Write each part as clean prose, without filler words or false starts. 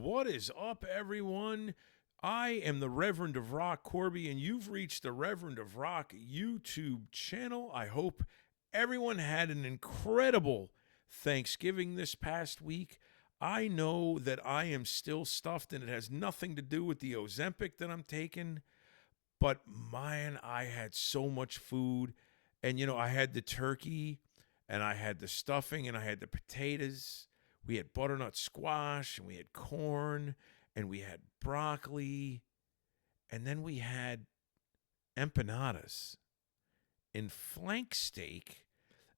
What is up, everyone? I am the Reverend of Rock Corby, and you've reached the Reverend of Rock YouTube channel. I hope everyone had an incredible Thanksgiving this past week. I know that I am still stuffed, and it has nothing to do with the Ozempic that I'm taking. But man, I had so much food. And, I had the turkey, and I had the stuffing, and I had the potatoes. We had butternut squash, and we had corn, and we had broccoli, and then we had empanadas and flank steak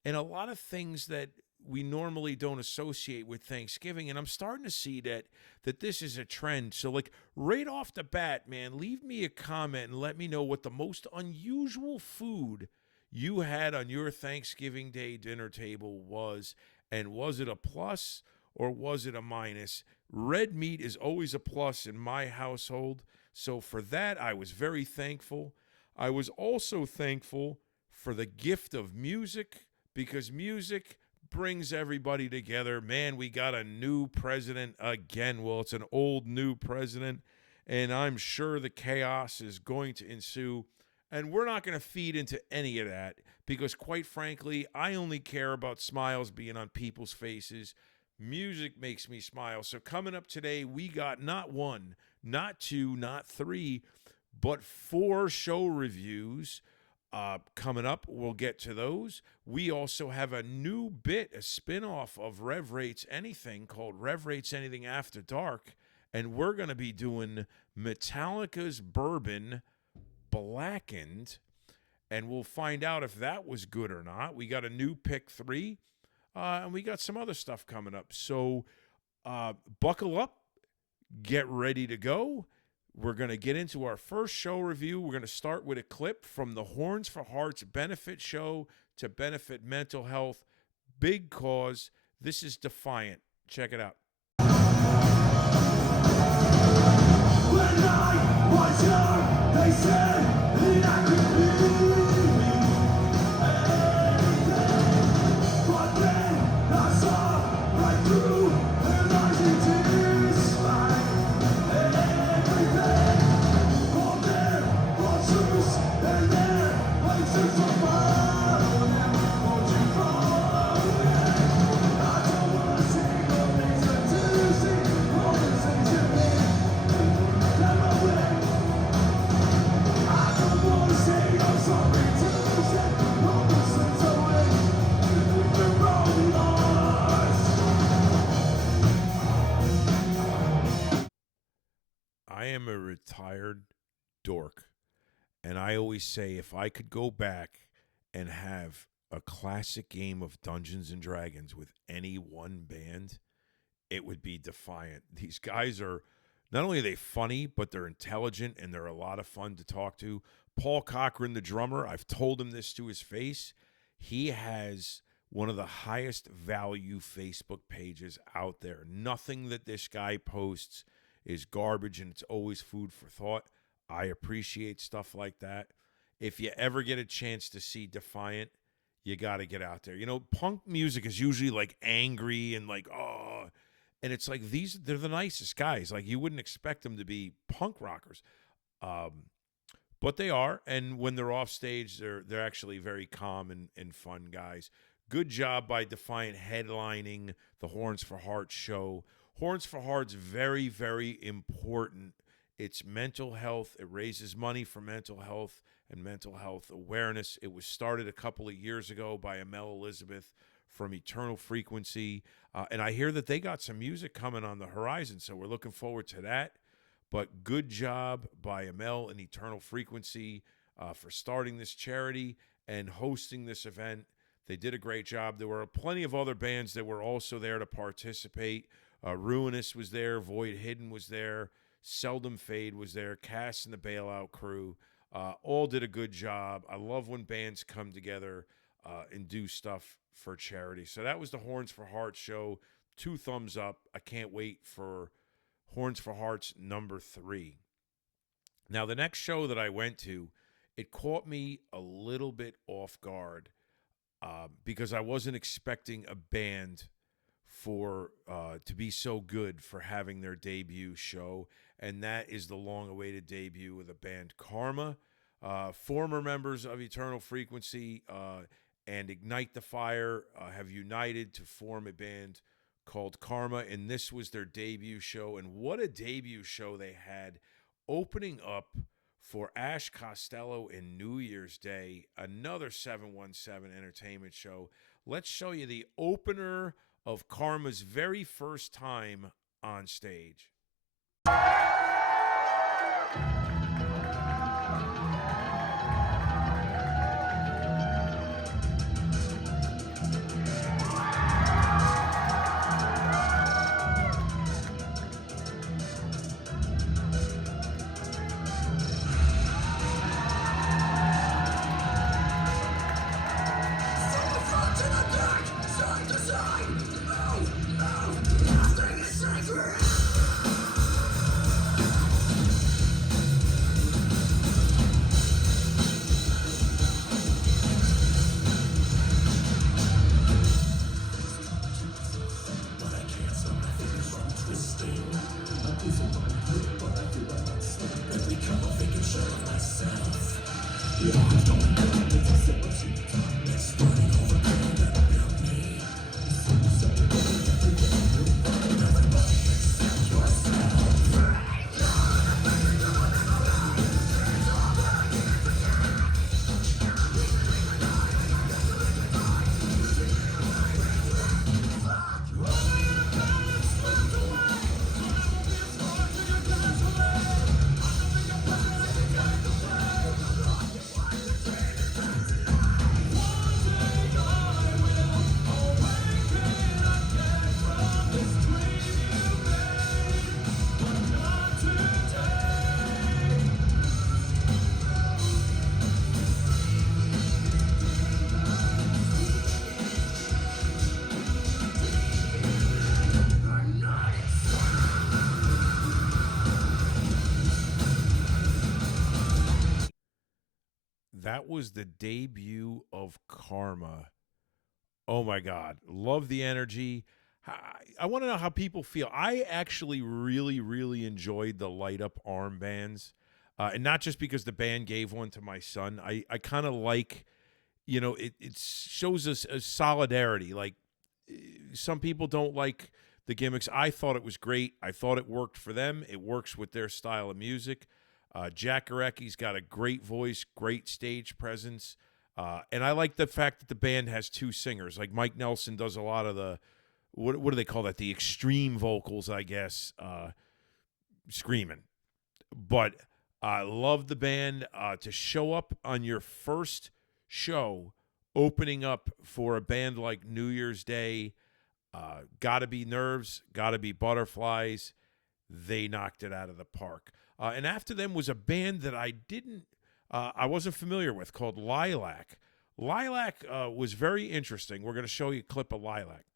and a lot of things that we normally don't associate with Thanksgiving. And I'm starting to see that this is a trend. So, like, right off the bat, man, leave me a comment and let me know what the most unusual food you had on your Thanksgiving Day dinner table was. And was it a plus or was it a minus? Red meat is always a plus in my household. So for that, I was very thankful. I was also thankful for the gift of music, because music brings everybody together. Man, we got a new president again. Well, it's an old new president, and I'm sure the chaos is going to ensue. And we're not going to feed into any of that because, quite frankly, I only care about smiles being on people's faces. Music makes me smile. So coming up today, we got not one, not two, not three, but 4 show reviews coming up. We'll get to those. We also have a new bit, a spinoff of Rev Rates Anything called Rev Rates Anything After Dark. And we're going to be doing Metallica's Bourbon Blackened, and we'll find out if that was good or not. We got a new pick 3, and we got some other stuff coming up. So buckle up, get ready to go. We're going to get into our first show review. We're going to start with a clip from the Horns for Hearts benefit show to benefit mental health. Big cause. This is Defiant. Check it out. When I was young, they said that I could be anything. But then I saw right through their lies and despite everything. All their monsters and their places of fire. Won't you follow me? I don't want to see no reason to see all the things you mean. I am a retired dork, and I always say if I could go back and have a classic game of Dungeons and Dragons with any one band, it would be Defiant. These guys are, not only are they funny, but they're intelligent and they're a lot of fun to talk to. Paul Cochran, the drummer, I've told him this to his face. He has one of the highest value Facebook pages out there. Nothing that this guy posts is garbage, and it's always food for thought. I appreciate stuff like that. If you ever get a chance to see Defiant, you got to get out there. Punk music is usually like angry and like, oh, and it's like they're the nicest guys. Like, you wouldn't expect them to be punk rockers. But they are, and when they're off stage, they're actually very calm and fun guys. Good job by Defiant headlining the Horns for Hearts show. Horns for Hearts, very, very important. It's mental health. It raises money for mental health and mental health awareness. It was started a couple of years ago by Amel Elizabeth from Eternal Frequency. And I hear that they got some music coming on the horizon, so we're looking forward to that. But good job by Amel and Eternal Frequency for starting this charity and hosting this event. They did a great job. There were plenty of other bands that were also there to participate. Ruinous was there. Void Hidden was there. Seldom Fade was there. Cass and the Bailout Crew all did a good job. I love when bands come together and do stuff for charity. So that was the Horns for Hearts show. 2 thumbs up. I can't wait for Horns for Hearts number 3. Now, the next show that I went to, it caught me a little bit off guard because I wasn't expecting a band for to be so good for having their debut show, and that is the long-awaited debut of the band Karma. Former members of Eternal Frequency and Ignite the Fire have united to form a band called Karma, and this was their debut show. And what a debut show they had, opening up for Ash Costello in New Year's Day, another 717 entertainment show. Let's show you the opener of Karma's very first time on stage. That was the debut of Karma. Oh my God. Love the energy. I want to know how people feel. I actually really, really enjoyed the light up armbands. And not just because the band gave one to my son. I kind of like, it shows us a solidarity. Like, some people don't like the gimmicks. I thought it was great. I thought it worked for them. It works with their style of music. Jack Garecki's got a great voice, great stage presence. And I like the fact that the band has two singers. Like Mike Nelson does a lot of the, what do they call that? The extreme vocals, I guess, screaming. But I love the band. To show up on your first show, opening up for a band like New Year's Day, Gotta Be Nerves, Gotta Be Butterflies. They knocked it out of the park. And after them was a band that I wasn't familiar with, called Lilac. Lilac was very interesting. We're going to show you a clip of Lilac.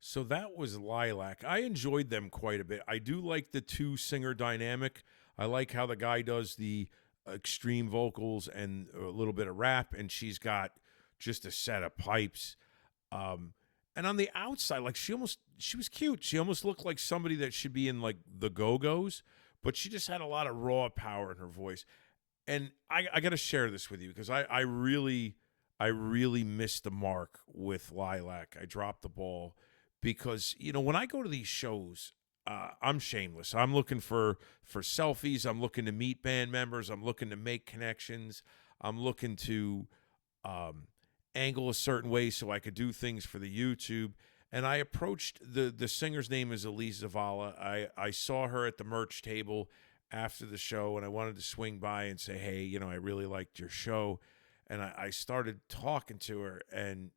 So that was Lilac. I enjoyed them quite a bit. I do like the two-singer dynamic. I like how the guy does the extreme vocals and a little bit of rap, and she's got just a set of pipes. And on the outside, like she was cute. She almost looked like somebody that should be in like the Go-Go's, but she just had a lot of raw power in her voice. And I got to share this with you because I really missed the mark with Lilac. I dropped the ball. Because, when I go to these shows, I'm shameless. I'm looking for selfies. I'm looking to meet band members. I'm looking to make connections. I'm looking to angle a certain way so I could do things for the YouTube. And I approached the singer's name is Elise Zavala. I saw her at the merch table after the show, and I wanted to swing by and say, hey, I really liked your show. And I started talking to her, and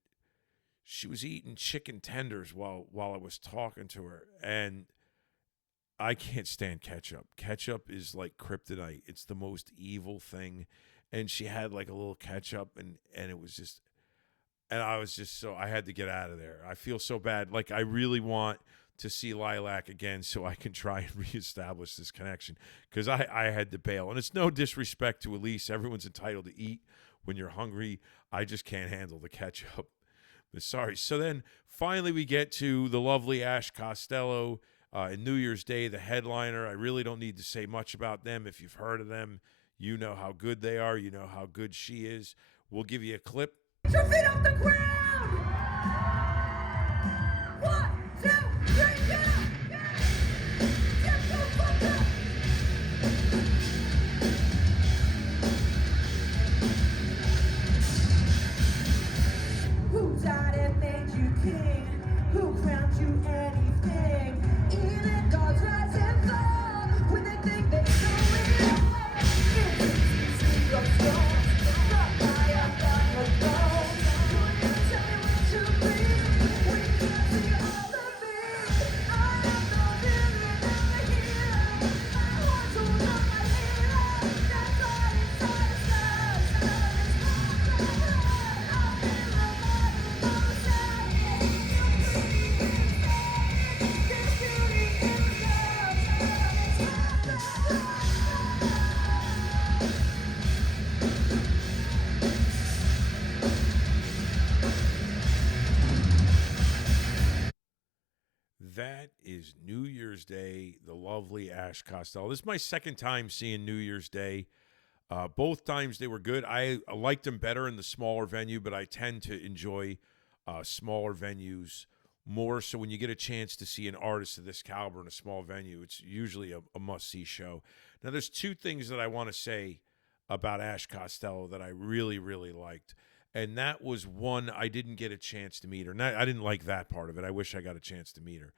she was eating chicken tenders while I was talking to her. And I can't stand ketchup. Ketchup is like kryptonite. It's the most evil thing. And she had like a little ketchup, and it was just, and I was just I had to get out of there. I feel so bad. Like, I really want to see Lilac again so I can try and reestablish this connection, because I had to bail. And it's no disrespect to Elise. Everyone's entitled to eat when you're hungry. I just can't handle the ketchup. But sorry. So then finally we get to the lovely Ash Costello and New Year's Day, the headliner. I really don't need to say much about them. If you've heard of them, you know how good they are. You know how good she is. We'll give you a clip. Get your feet off the ground! 1, 2, 3, get up! Get the fuck up! Who died and made you king? Who crowned you anything? Even gods rise and fall when they think they know it all. It's easy of stones, not high up on the throne. Will you tell me what to be? We can't see all of me. I am the villain and the hero. I want to love my hero. That's why it's all us. I'll be That is New Year's Day, the lovely Ash Costello. This is my second time seeing New Year's Day. Both times they were good. I liked them better in the smaller venue, but I tend to enjoy smaller venues more. So when you get a chance to see an artist of this caliber in a small venue, it's usually a must-see show. Now, there's two things that I want to say about Ash Costello that I really, really liked. And that was, one, I didn't get a chance to meet her. I didn't like that part of it. I wish I got a chance to meet her.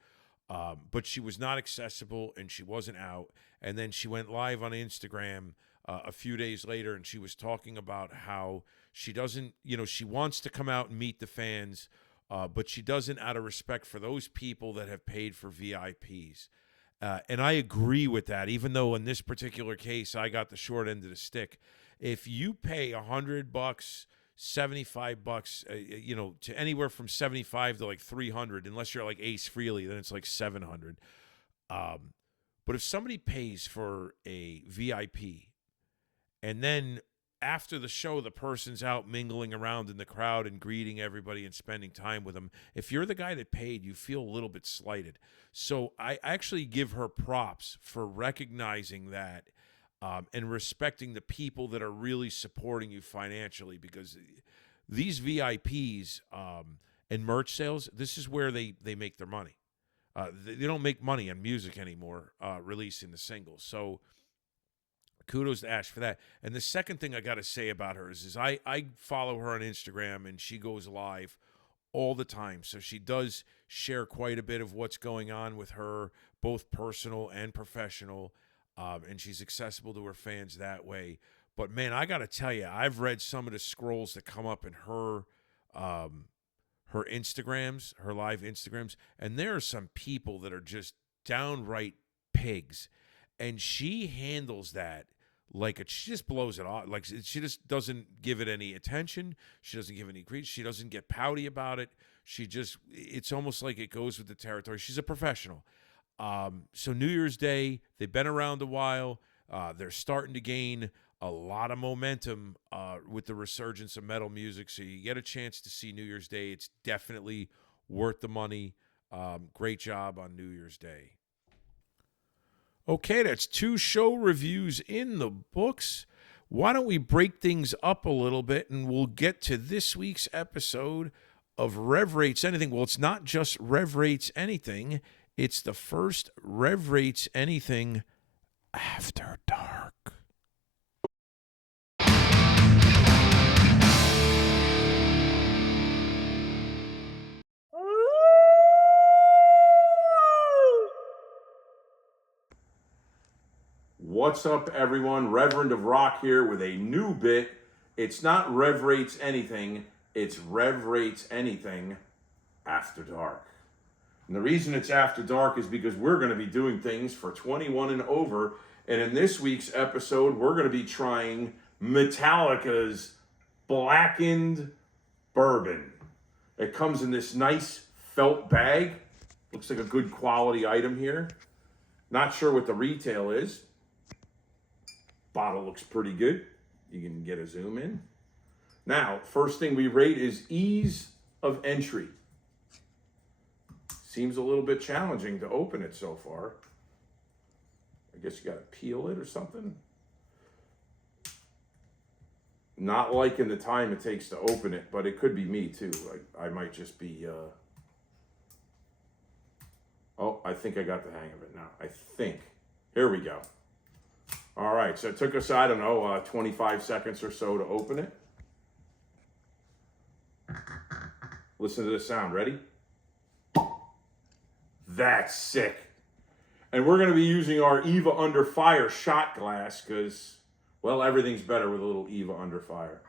But she was not accessible, and she wasn't out. And then she went live on Instagram a few days later, and she was talking about how she doesn't, she wants to come out and meet the fans, but she doesn't out of respect for those people that have paid for VIPs. And I agree with that, even though in this particular case, I got the short end of the stick. If you pay $100, $75, to anywhere from 75 to like 300, unless you're like Ace Frehley, then it's like 700. But if somebody pays for a VIP, and then after the show, the person's out mingling around in the crowd and greeting everybody and spending time with them, if you're the guy that paid, you feel a little bit slighted. So I actually give her props for recognizing that and respecting the people that are really supporting you financially, because these VIPs and merch sales, this is where they make their money. They don't make money on music anymore, releasing the singles. So kudos to Ash for that. And the second thing I got to say about her is I follow her on Instagram, and she goes live all the time. So she does share quite a bit of what's going on with her, both personal and professional. And she's accessible to her fans that way. But man, I got to tell you, I've read some of the scrolls that come up in her Instagrams, her live Instagrams, and there are some people that are just downright pigs. And she handles that she just blows it off. Like, she just doesn't give it any attention. She doesn't give any credence. She doesn't get pouty about it. It's almost like it goes with the territory. She's a professional. So New Year's Day, they've been around a while. They're starting to gain a lot of momentum with the resurgence of metal music. So you get a chance to see New Year's Day. It's definitely worth the money. Great job on New Year's Day. Okay, that's 2 show reviews in the books. Why don't we break things up a little bit, and we'll get to this week's episode of Rev Rates Anything. Well, it's not just Rev Rates Anything. It's the first Rev Rates Anything After Dark. What's up, everyone? Reverend of Rock here with a new bit. It's not Rev Rates Anything, it's Rev Rates Anything After Dark. And the reason it's After Dark is because we're going to be doing things for 21 and over. And in this week's episode, we're going to be trying Metallica's Blackened Bourbon. It comes in this nice felt bag. Looks like a good quality item here. Not sure what the retail is. Bottle looks pretty good. You can get a zoom in. Now, first thing we rate is ease of entry. Seems a little bit challenging to open it so far. I guess you got to peel it or something. Not liking the time it takes to open it, but it could be me too. I might just be... Oh, I think I got the hang of it now. I think. Here we go. All right, so it took us, 25 seconds or so to open it. Listen to this sound. Ready? That's sick. And we're going to be using our Eva Under Fire shot glass because, well, everything's better with a little Eva Under Fire.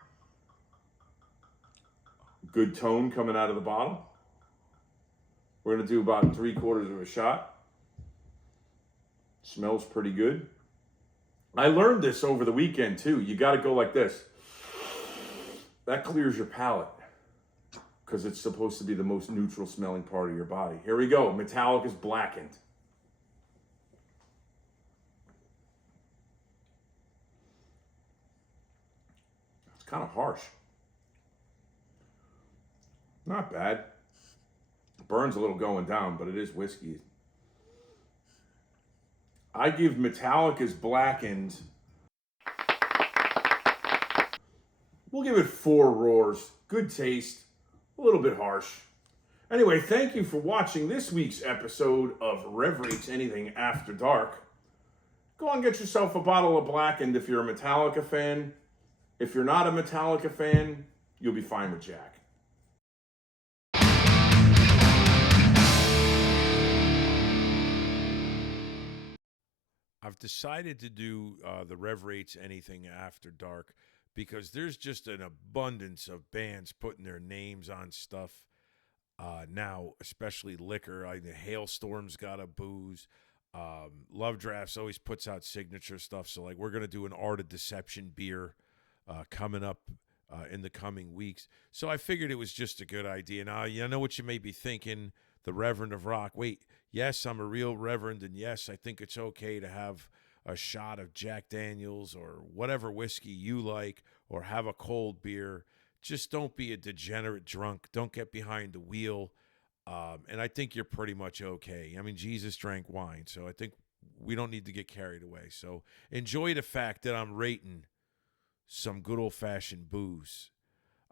Good tone coming out of the bottle. We're going to do about 3/4 of a shot. Smells pretty good. I learned this over the weekend too. You got to go like this. That clears your palate because it's supposed to be the most neutral smelling part of your body. Here we go. Metallica's Blackened. It's kind of harsh. Not bad. Burns a little going down, but it is whiskey. I give Metallica's Blackened, we'll give it 4 roars. Good taste, a little bit harsh. Anyway, thank you for watching this week's episode of Rev Rates Anything After Dark. Go and get yourself a bottle of Blackened if you're a Metallica fan. If you're not a Metallica fan, you'll be fine with Jack. I've decided to do the Rev Rates Anything After Dark because there's just an abundance of bands putting their names on stuff now, especially liquor. The Hailstorm's got a booze. Love Drafts always puts out signature stuff. So, like, we're going to do an Art of Deception beer coming up in the coming weeks. So I figured it was just a good idea. Now, you know what you may be thinking, the Reverend of Rock. Wait, yes, I'm a real reverend, and yes, I think it's okay to have a shot of Jack Daniels or whatever whiskey you like, or have a cold beer. Just don't be a degenerate drunk. Don't get behind the wheel. And I think you're pretty much okay. I mean, Jesus drank wine, so I think we don't need to get carried away. So enjoy the fact that I'm rating some good old-fashioned booze.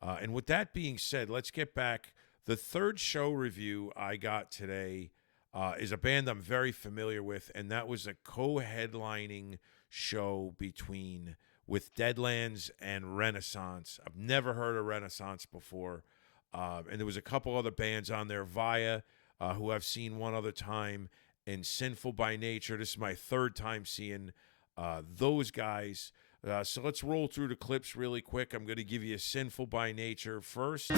And with that being said, let's get back. The third show review I got today is a band I'm very familiar with, and that was a co-headlining show with Deadlands and Renessans. I've never heard of Renaissance before, and there was a couple other bands on there, Via, who I've seen one other time, and Sinful by Nature. This is my third time seeing those guys. So let's roll through the clips really quick. I'm going to give you Sinful by Nature first.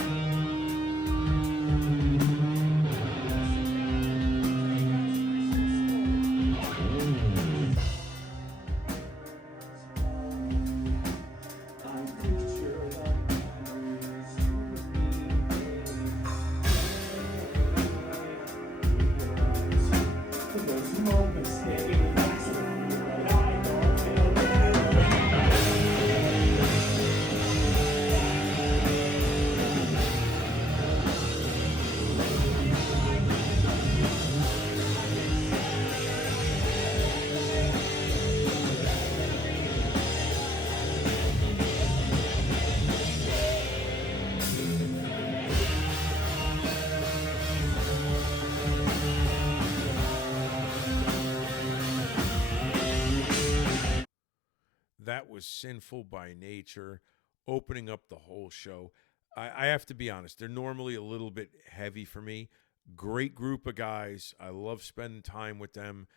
That was Sinful by Nature, opening up the whole show. I have to be honest, they're normally a little bit heavy for me. Great group of guys. I love spending time with them.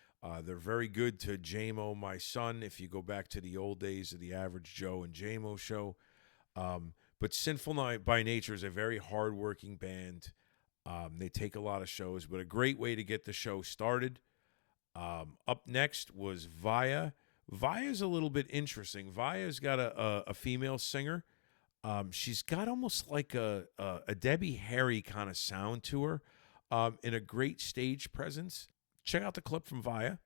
They're very good to JMO, my son, if you go back to the old days of the Average Joe and JMO show. But Sinful Night by Nature is a very hardworking band. They take a lot of shows, but a great way to get the show started. Up next was Via. Via's a little bit interesting. Via's got a female singer. She's got almost like a Debbie Harry kind of sound to her, and a great stage presence. Check out the clip from Via.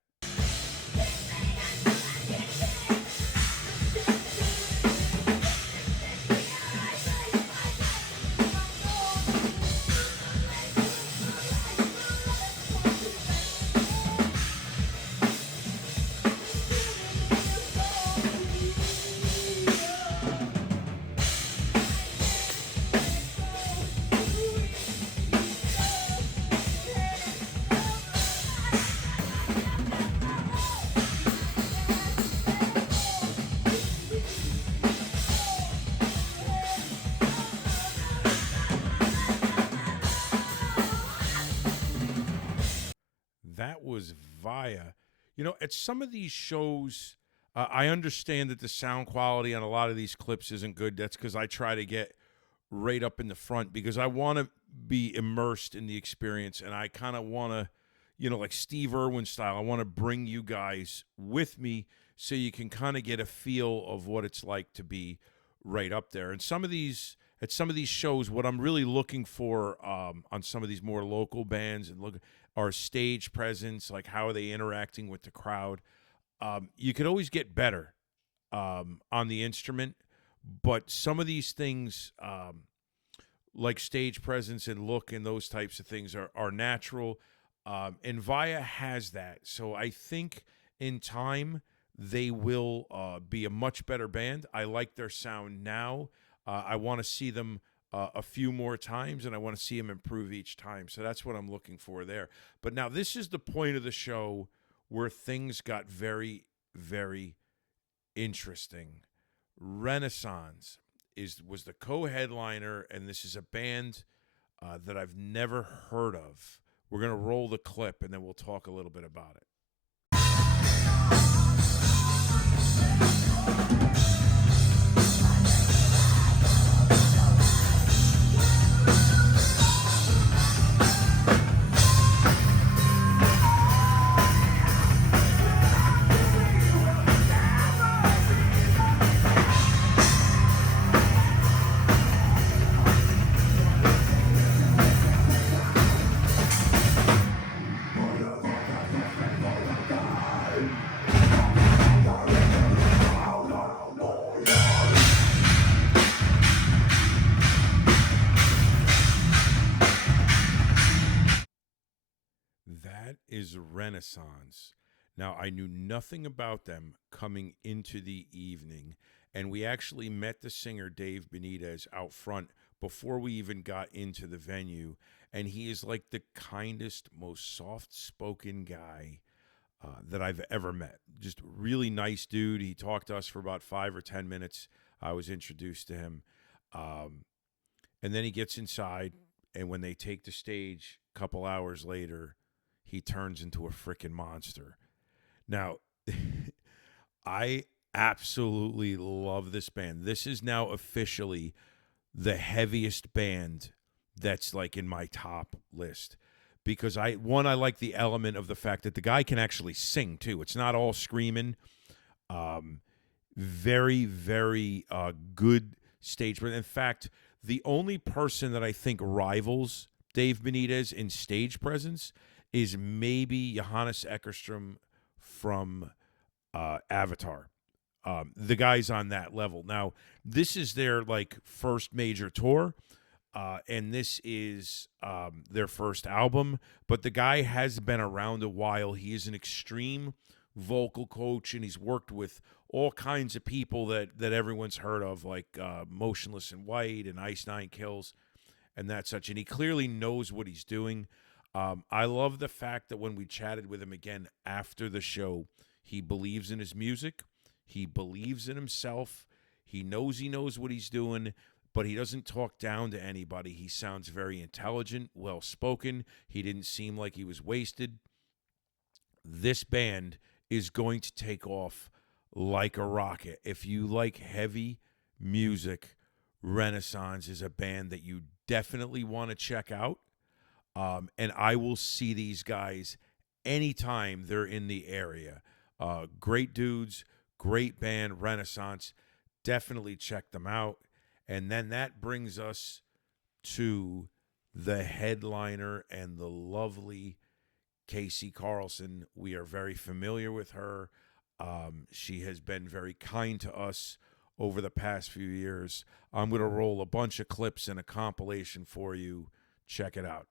That was Via. You know, at some of these shows, I understand that the sound quality on a lot of these clips isn't good. That's because I try to get right up in the front because I want to be immersed in the experience, and I kind of want to, like Steve Irwin style, I want to bring you guys with me so you can kind of get a feel of what it's like to be right up there. And at some of these shows, what I'm really looking for on some of these more local bands and look are stage presence, like how are they interacting with the crowd. You could always get better on the instrument, but some of these things, like stage presence and look and those types of things, are natural. And Via has that. So I think in time they will be a much better band. I like their sound now. I want to see them a few more times, and I want to see them improve each time. So that's what I'm looking for there. But now this is the point of the show where things got very, very interesting. Renaissance was the co-headliner, and this is a band that I've never heard of. We're going to roll the clip, and then we'll talk a little bit about it. That is Renaissance. Now, I knew nothing about them coming into the evening, and we actually met the singer Dave Benitez out front before we even got into the venue, and he is like the kindest, most soft-spoken guy that I've ever met. Just really nice dude. He talked to us for about 5 or 10 minutes. I was introduced to him. And then he gets inside, and when they take the stage a couple hours later, he turns into a freaking monster. Now, I absolutely love this band. This is now officially the heaviest band that's like in my top list. Because I like the element of the fact that the guy can actually sing too. It's not all screaming. Very, very good stage. In fact, the only person that I think rivals Dave Benitez in stage presence is maybe Johannes Eckerstrom from Avatar. The guy's on that level. Now, this is their like first major tour. And this is their first album, but the guy has been around a while. He is an extreme vocal coach, and he's worked with all kinds of people that everyone's heard of, like Motionless in White and Ice Nine Kills and that such. And he clearly knows what he's doing. I love the fact that when we chatted with him again after the show, he believes in his music. He believes in himself. He knows what he's doing, but he doesn't talk down to anybody. He sounds very intelligent, well-spoken. He didn't seem like he was wasted. This band is going to take off like a rocket. If you like heavy music, Renaissance is a band that you definitely want to check out. And I will see these guys anytime they're in the area. Great dudes, great band, Renaissance. Definitely check them out. And then that brings us to the headliner and the lovely Casey Carlson. We are very familiar with her. She has been very kind to us over the past few years. I'm going to roll a bunch of clips and a compilation for you. Check it out.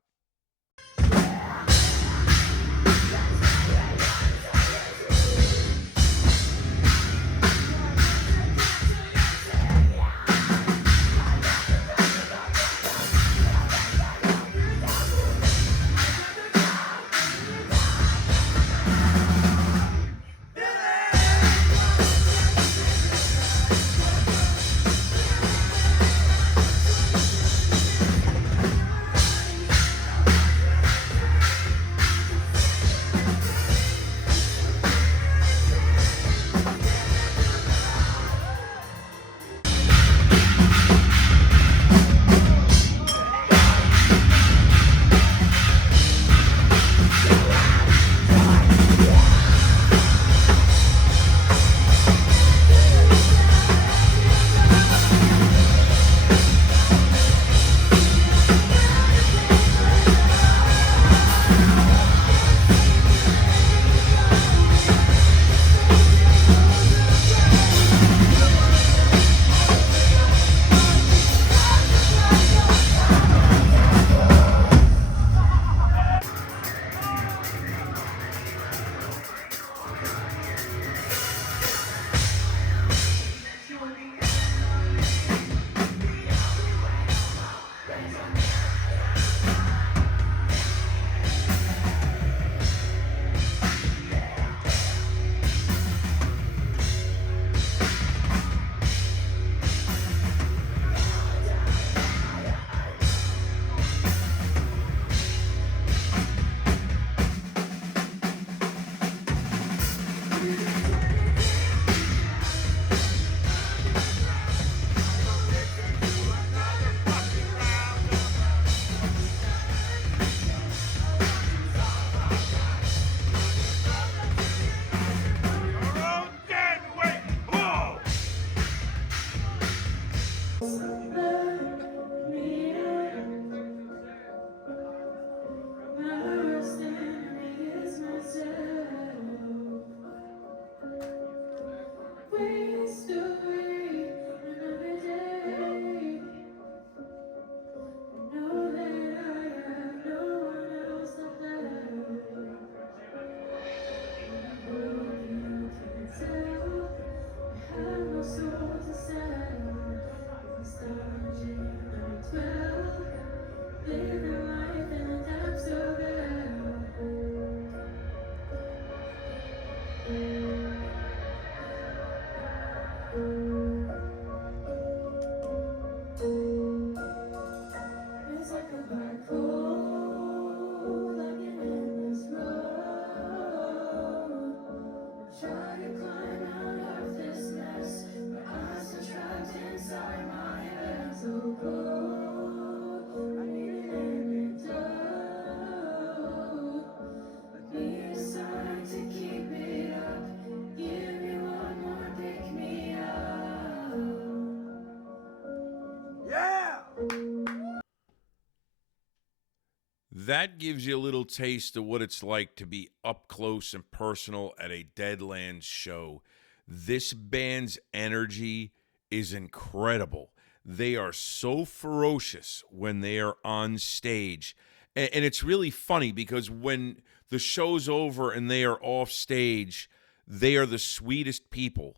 That gives you a little taste of what it's like to be up close and personal at a Deadlands show. This band's energy is incredible. They are so ferocious when they are on stage. And it's really funny because when the show's over and they are off stage, they are the sweetest people.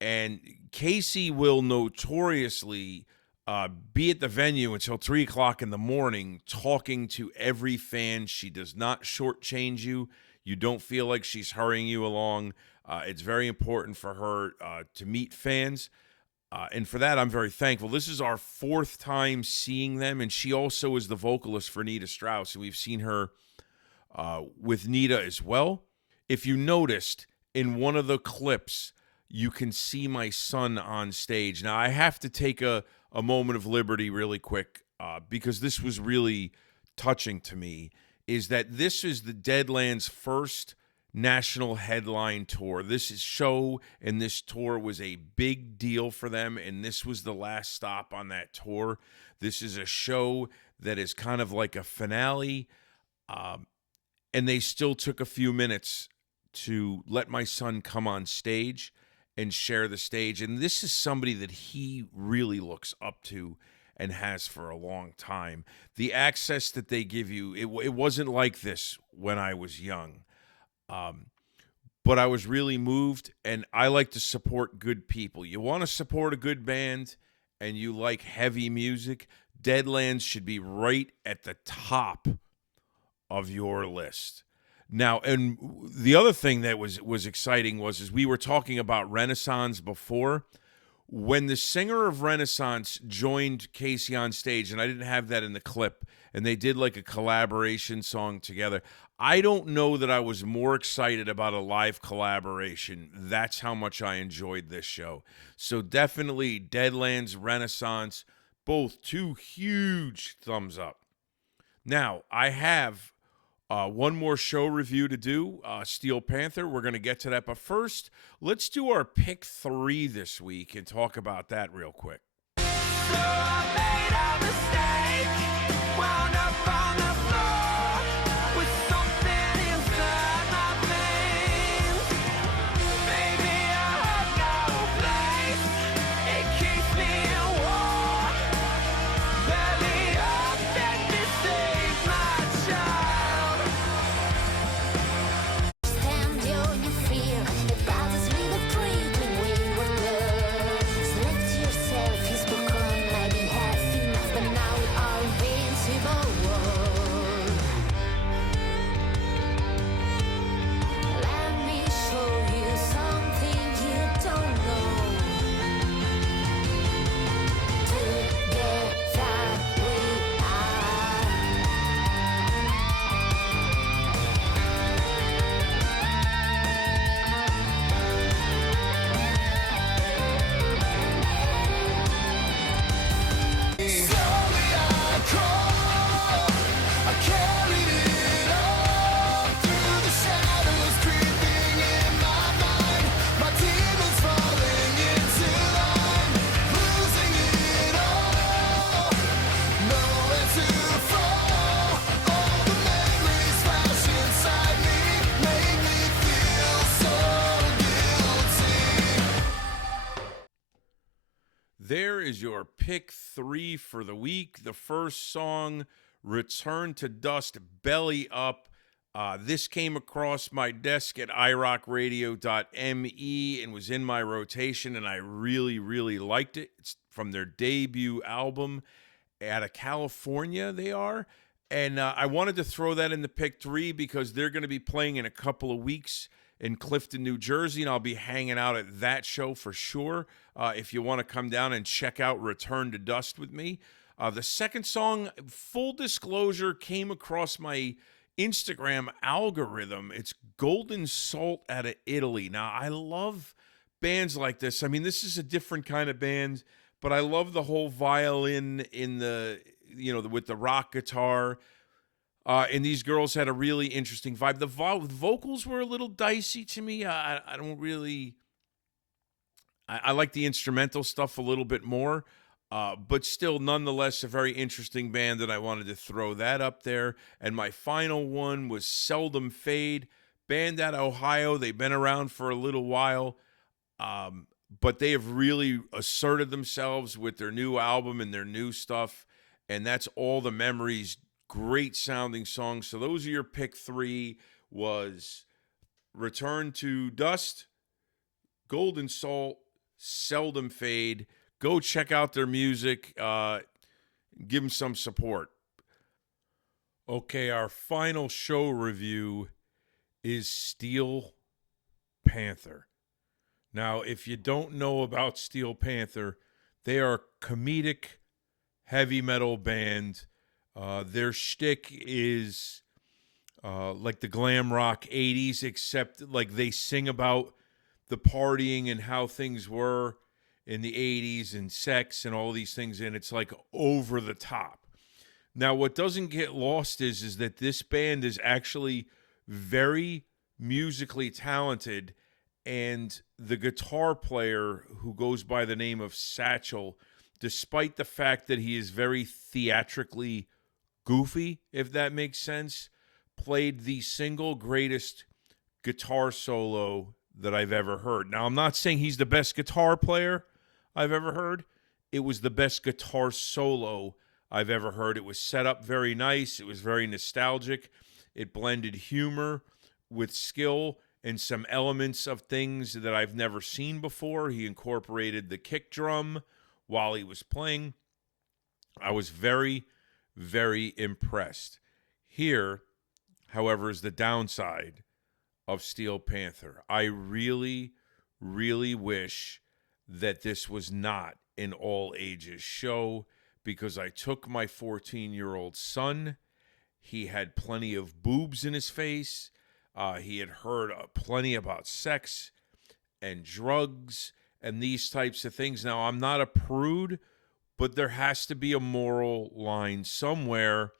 And Casey will notoriously be at the venue until 3 o'clock in the morning talking to every fan. She does not shortchange you. You don't feel like she's hurrying you along. It's very important for her to meet fans. And for that, I'm very thankful. This is our 4th time seeing them, and she also is the vocalist for Nita Strauss, and we've seen her with Nita as well. If you noticed, in one of the clips, you can see my son on stage. Now, I have to take a moment of liberty really quick because this was really touching to me, is that this is the Deadlands' first national headline tour. Show and this tour was a big deal for them, and this was the last stop on that tour. This is a show that is kind of like a finale, and they still took a few minutes to let my son come on stage and share the stage. And this is somebody that he really looks up to and has for a long time. The access that they give you, it wasn't like this when I was young. But I was really moved, and I like to support good people. You want to support a good band and you like heavy music, Deadlands should be right at the top of your list. Now, and the other thing that was exciting was we were talking about Renaissance before. When the singer of Renaissance joined Casey on stage, and I didn't have that in the clip, and they did like a collaboration song together, I don't know that I was more excited about a live collaboration. That's how much I enjoyed this show. So definitely Deadlands, Renaissance, both 2 huge thumbs up. Now, I have one more show review to do, Steel Panther. We're going to get to that. But first, let's do our pick 3 this week and talk about that real quick. So I made a mistake, wound up on the floor with something inside my veins. Baby, I have no place, it keeps me warm. Belly up, let me save my child. Stand your fear, it bothers me the break when we were good. Select yourself, you spoke on my behalf enough, but now we are invincible. Let me show you something you don't know. Together we are. Slowly I crawl, I carried it all through the shadows creeping in my mind. My demons falling into line, losing it all, nowhere to fall. All the memories flash inside me, make me feel so guilty. There is your pick 3 for the week. The first song, Return to Dust, Belly Up. This came across my desk at irockradio.me and was in my rotation, and I really, really liked it. It's from their debut album. Out of California, they are. And I wanted to throw that in the pick 3 because they're going to be playing in a couple of weeks in Clifton, New Jersey, and I'll be hanging out at that show for sure. If you want to come down and check out Return to Dust with me. The second song, full disclosure, came across my Instagram algorithm. It's Golden Salt out of Italy. Now, I love bands like this. I mean, this is a different kind of band, but I love the whole violin in the, with the rock guitar. And these girls had a really interesting vibe. The vocals were a little dicey to me. I don't really... I like the instrumental stuff a little bit more, but still, nonetheless, a very interesting band, and I wanted to throw that up there. And my final one was Seldom Fade, band out of Ohio. They've been around for a little while, but they have really asserted themselves with their new album and their new stuff, and that's All the Memories. Great sounding songs. So those are your pick 3, was Return to Dust, Golden Salt, Seldom Fade. Go check out their music. Give them some support. Okay, our final show review is Steel Panther. Now, if you don't know about Steel Panther, they are a comedic heavy metal band. Their shtick is like the glam rock 80s, except like they sing about the partying and how things were in the 80s and sex and all these things, and it's like over the top. Now, what doesn't get lost is that this band is actually very musically talented, and the guitar player, who goes by the name of Satchel, despite the fact that he is very theatrically goofy, if that makes sense, played the single greatest guitar solo that I've ever heard. Now, I'm not saying he's the best guitar player I've ever heard. It was the best guitar solo I've ever heard. It was set up very nice. It was very nostalgic. It blended humor with skill and some elements of things that I've never seen before. He incorporated the kick drum while he was playing. I was very, very impressed. Here, however, is the downside of Steel Panther. I really, really wish that this was not an all ages show, because I took my 14-year-old son. He had plenty of boobs in his face. He had heard plenty about sex and drugs and these types of things. Now, I'm not a prude, but there has to be a moral line somewhere.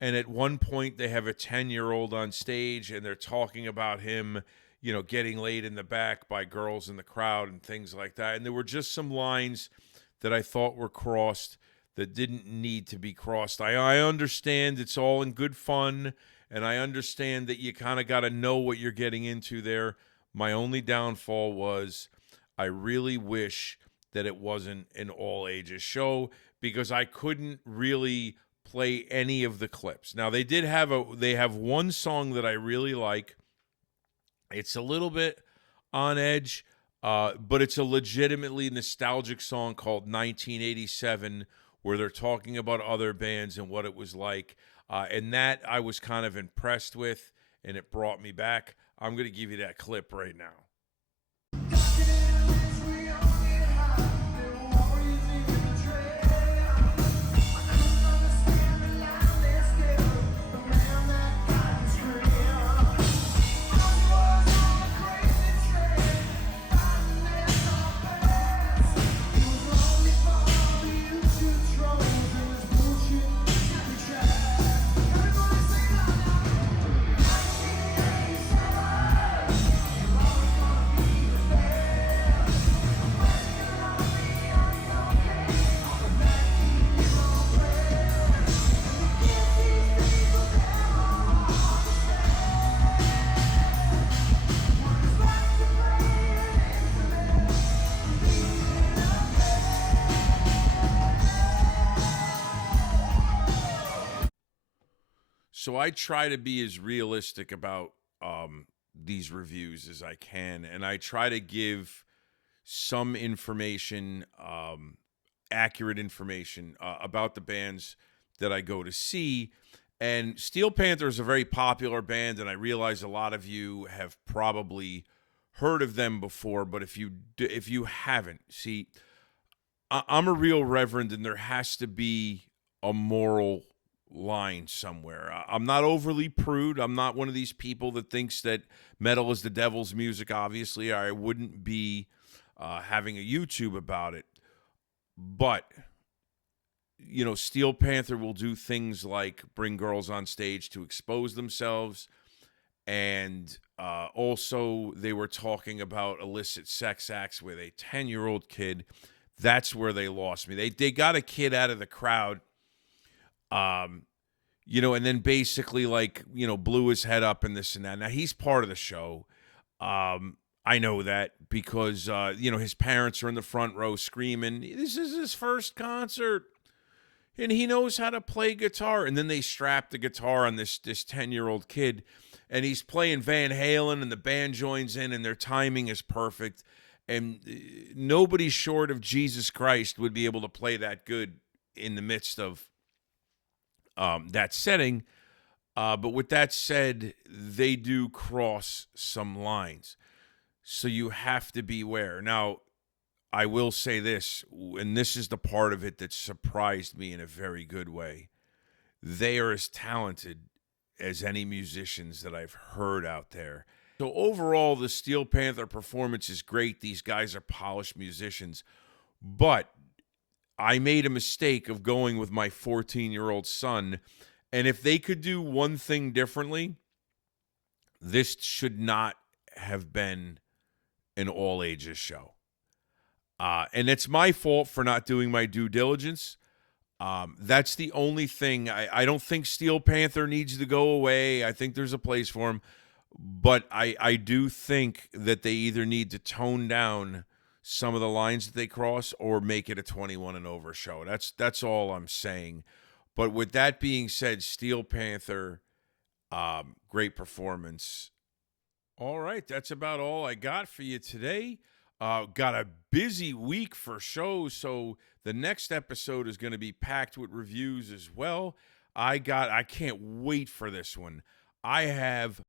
And at one point, they have a 10-year-old on stage, and they're talking about him, getting laid in the back by girls in the crowd and things like that. And there were just some lines that I thought were crossed that didn't need to be crossed. I understand it's all in good fun, and I understand that you kind of got to know what you're getting into there. My only downfall was I really wish that it wasn't an all-ages show, because I couldn't really play any of the clips. Now, they have one song that I really like. It's a little bit on edge, but it's a legitimately nostalgic song called 1987, where they're talking about other bands and what it was like. And that I was kind of impressed with, and it brought me back. I'm going to give you that clip right now. So I try to be as realistic about these reviews as I can, and I try to give some information, accurate information about the bands that I go to see. And Steel Panther is a very popular band, and I realize a lot of you have probably heard of them before, but if you haven't, see, I'm a real reverend, and there has to be a moral line somewhere. I'm not overly prude. I'm not one of these people that thinks that metal is the devil's music. Obviously, I wouldn't be having a YouTube about it. But, Steel Panther will do things like bring girls on stage to expose themselves. And also, they were talking about illicit sex acts with a 10-year-old kid. That's where they lost me. They got a kid out of the crowd. And then basically blew his head up and this and that. Now, he's part of the show. I know that because, his parents are in the front row screaming, this is his first concert, and he knows how to play guitar. And then they strap the guitar on this 10-year-old kid, and he's playing Van Halen, and the band joins in, and their timing is perfect. And nobody short of Jesus Christ would be able to play that good in the midst of that setting. But with that said, they do cross some lines. So you have to beware. Now, I will say this, and this is the part of it that surprised me in a very good way. They are as talented as any musicians that I've heard out there. So overall, the Steel Panther performance is great. These guys are polished musicians. But I made a mistake of going with my 14-year-old son. And if they could do one thing differently, this should not have been an all-ages show. And it's my fault for not doing my due diligence. That's the only thing. I don't think Steel Panther needs to go away. I think there's a place for him. But I do think that they either need to tone down some of the lines that they cross or make it a 21 and over show. That's all I'm saying. But with that being said, Steel Panther, great performance. All right, that's about all I got for you today. Got a busy week for shows, so the next episode is going to be packed with reviews as well. I can't wait for this one. I have